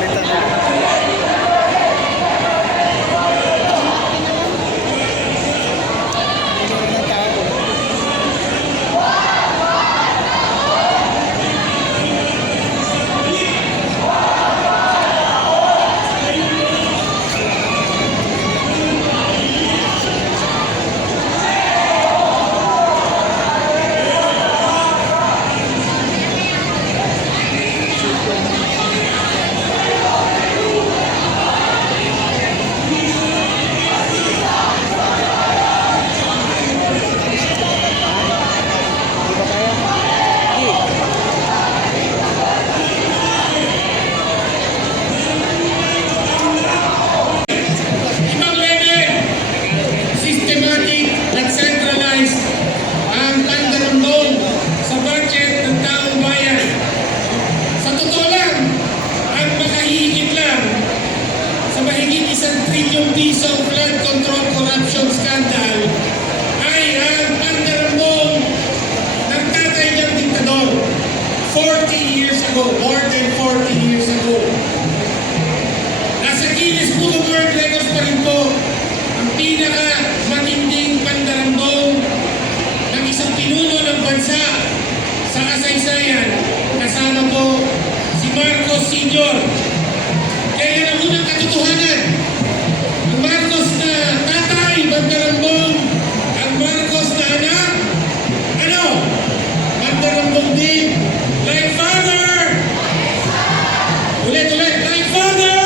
salita na. Pisong flood control corruption scandal ay ang pandarambong ng tatay niyang diktador 40 years ago, more than 40 years ago. Nasa Guinness Book of World Records pa rin po ang pinaka-matinding pandarambong ng isang pinuno ng bansa sa kasaysayan, kasama po si Marcos Sr. Kaya ang unang katotohanan, Marcos na tatay, Mandarambong, ang Marcos na anak, ano? Mandarambong din, like father! Ulit, like father!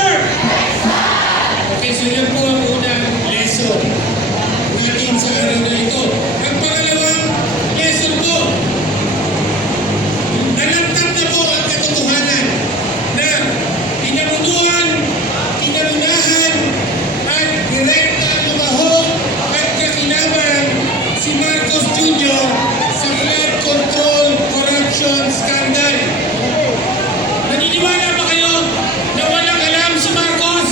Okay, so yan po ang unang lesson natin sa araw na ito. Ang pangalawang lesson po, nalantad na po ang katotohanan na pinamunuan, kinalunahan, at direkta lumahok at kakinaban si Marcos Jr. sa flood control corruption scandal. Naniniwala ba kayo na walang alam si Marcos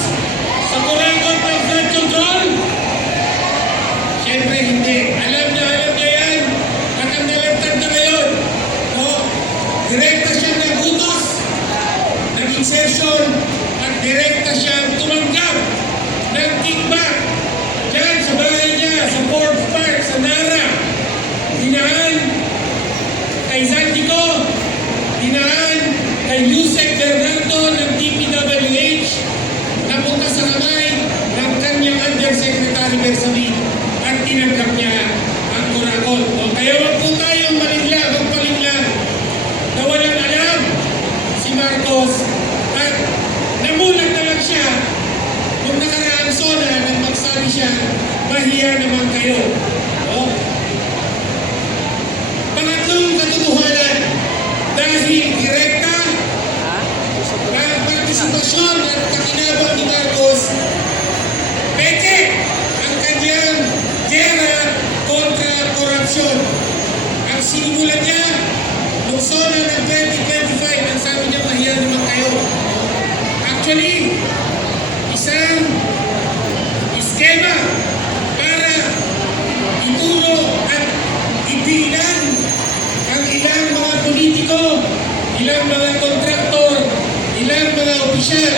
sa kurakot ng flood control? Siyempre hindi. Alam niya yan at ang nalantad na ngayon. No? Direkta siyang nagutos ng insertion at direkta siyang tumanggap ng kickback dyan sa bahay niya, sa Forbes Park, sa Nara. Dinaan kay Zantico, dinaan kay Yusek Bernardo ng DPWH, napunta sa kamay ng kanyang Undersecretary Bersamin at tinanggap niya ang kurakot. O kaya wag po tayong magpaliglang na walang alam si Marcos at namulat na lang siya nung nakaraang sona nang magsabi siya, mahiya naman kayo. O? Pangatlong katotohanan, dahil direkta ang partisipasyon at kakinabang ni Marcos, peke ang kanyang gera kontra korupsyon. Ang sinimulan niya nung sona ng 2025, ang sabi niya, mahiya naman kayo. Actually, isang iskema para ituro at idilan ang ilang mga politiko, ilang mga kontraktor, ilang mga opisyal